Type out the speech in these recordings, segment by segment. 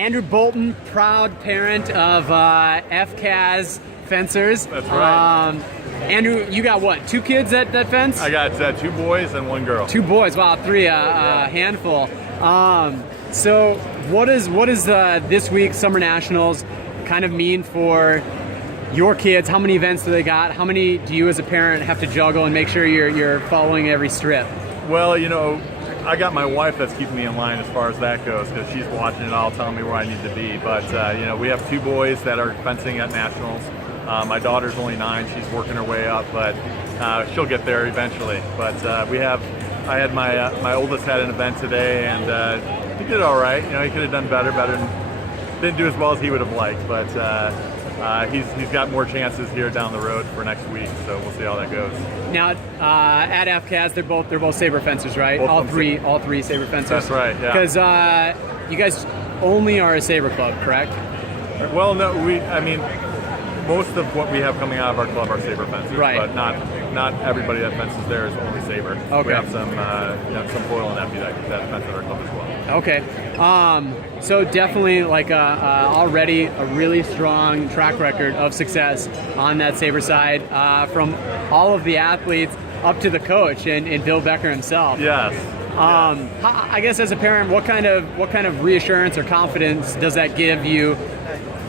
Andrew Bolton, proud parent of FCAZ fencers. That's right. Andrew, you got what, 2 kids that fence? I got 2 boys and 1 girl. 2 boys, wow, 3, handful. So what is this week's Summer Nationals kind of mean for your kids? How many events do they got? How many do you as a parent have to juggle and make sure you're following every strip? Well, I got my wife that's keeping me in line as far as that goes, because she's watching it all, telling me where I need to be. But we have 2 boys that are fencing at Nationals. My daughter's only 9; she's working her way up, but she'll get there eventually. But I had my oldest had an event today, and he did all right. He could have done better. Didn't do as well as he would have liked, but he's got more chances here down the road for next week. So we'll see how that goes. Now at FCAZ, they're both saber fencers, right? All three saber fencers. That's right. Yeah. Because you guys only are a saber club, correct? Well, no, most of what we have coming out of our club are saber fencers, right? But not everybody that fences there is only saber. Okay. We have some foil and epee that fence at our club as well. Okay. So definitely already a really strong track record of success on that saber side, from all of the athletes up to the coach and Bill Becker himself. Yes. I guess as a parent, what kind of reassurance or confidence does that give you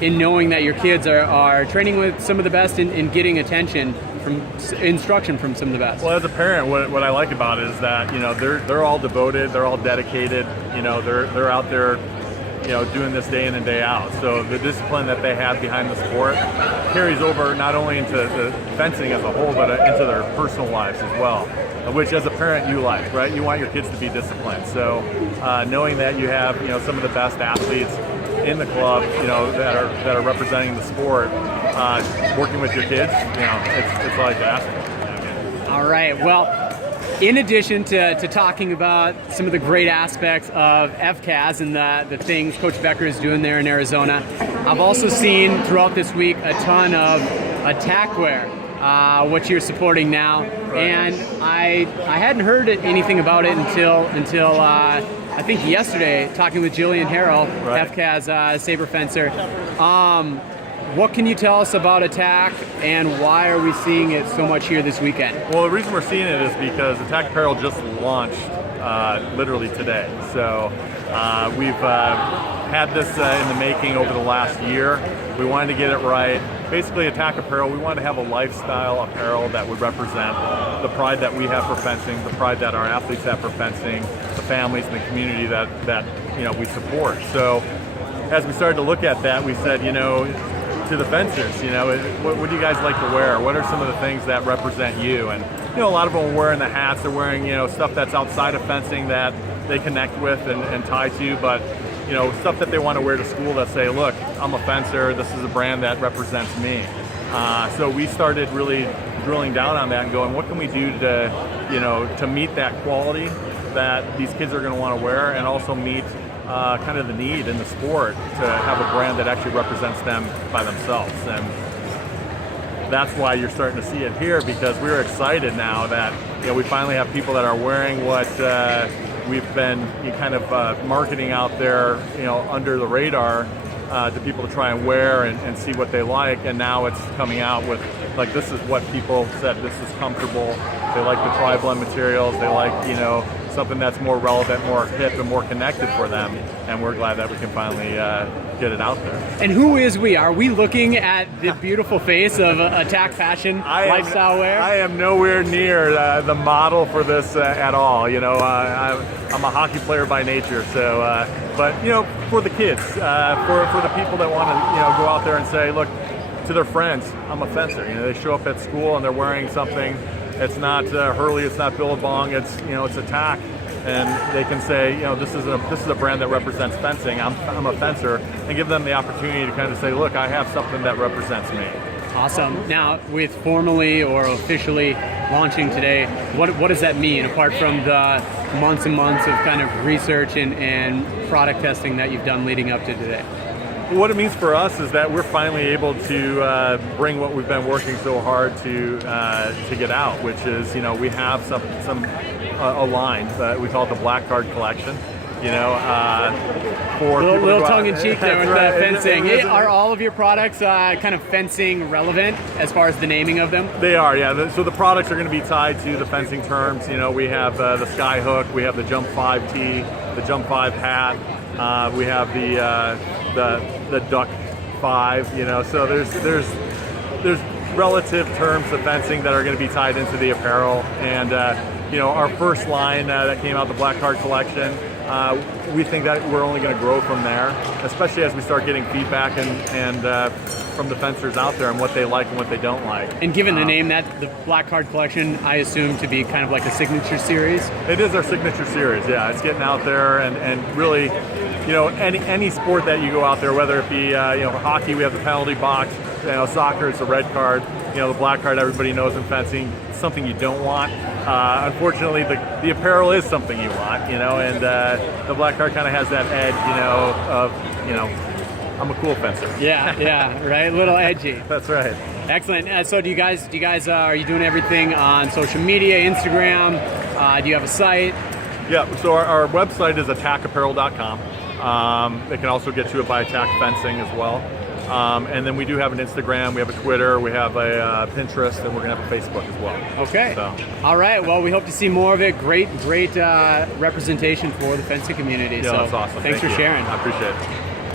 in knowing that your kids are training with some of the best and getting instruction from some of the best? Well, as a parent, what I like about it is that they're all devoted, they're all dedicated. They're out there doing this day in and day out. So the discipline that they have behind the sport carries over not only into the fencing as a whole, but into their personal lives as well, which as a parent you like, right? You want your kids to be disciplined. So knowing that you have some of the best athletes in the club, that are representing the sport, working with your kids, it's like that. All right. Well, in addition to talking about some of the great aspects of FCAZ and the things Coach Becker is doing there in Arizona, I've also seen throughout this week a ton of attackwear, what you're supporting now. Right. And I hadn't heard anything about it until I think yesterday, talking with Jillian Harrell, right. FCAZ saber fencer. What can you tell us about Attack, and why are we seeing it so much here this weekend? Well, the reason we're seeing it is because Attack Apparel just launched literally today. So we've had this in the making over the last year. We wanted to get it right. Basically, Attack Apparel, we wanted to have a lifestyle apparel that would represent the pride that we have for fencing, the pride that our athletes have for fencing, the families and the community that we support. So as we started to look at that, we said, to the fencers, what do you guys like to wear? What are some of the things that represent you? And a lot of them are wearing the hats. They're wearing stuff that's outside of fencing that they connect with and tie to, but stuff that they want to wear to school that say, look, I'm a fencer, this is a brand that represents me. So we started really drilling down on that and going, what can we do to meet that quality that these kids are going to want to wear, and also meet kind of the need in the sport to have a brand that actually represents them by themselves. And that's why you're starting to see it here, because we're excited now that we finally have people that are wearing what we've been kind of marketing out there, under the radar to people to try and wear and see what they like. And now it's coming out with, this is what people said, this is comfortable. They like the tri-blend materials. They like, something that's more relevant, more hip, and more connected for them. And we're glad that we can finally get it out there. And who is we? Are we looking at the beautiful face of Attack Fashion lifestyle wear? I am nowhere near the model for this at all. I'm a hockey player by nature, so but for the kids, for the people that want to go out there and say, look, to their friends, I'm a fencer. They show up at school and they're wearing something. It's not Hurley, it's not Billabong, it's Attack, and they can say, this is a brand that represents fencing. I'm a fencer, and give them the opportunity to kind of say, look, I have something that represents me. Awesome. Now, with formally or officially launching today, what does that mean, apart from the months and months of kind of research and product testing that you've done leading up to today? What it means for us is that we're finally able to bring what we've been working so hard to get out, which is, we have a line that we call it the Black Card Collection, for little people to go out- tongue in cheek there That's with right. that fencing. It is- Are all of your products kind of fencing relevant as far as the naming of them? They are, yeah. So the products are going to be tied to the fencing terms. We have the Sky Hook, we have the Jump 5 tee, the Jump 5 hat, we have the Duck 5. So there's relative terms of fencing that are going to be tied into the apparel. And our first line that came out, the Black Card collection, we think that we're only going to grow from there, especially as we start getting feedback and from the fencers out there and what they like and what they don't like. And given the name, that the Black Card collection, I assume to be kind of like a signature series. It is our signature series, yeah. It's getting out there and really, any sport that you go out there, whether it be for hockey, we have the penalty box. Soccer, it's a red card. The black card, everybody knows in fencing, it's something you don't want. Unfortunately, the apparel is something you want, and the black card kind of has that edge, of I'm a cool fencer. Yeah, right. A little edgy. That's right. Excellent. So, do you guys are you doing everything on social media, Instagram? Do you have a site? Yeah. So our website is attackapparel.com. They can also get to it by Attack Fencing as well. And then we do have an Instagram, we have a Twitter, we have a Pinterest, and we're going to have a Facebook as well. Okay. So. All right. Well, we hope to see more of it. Great representation for the fencing community. Yeah, that's awesome. Thanks for Thank you. sharing. I appreciate it.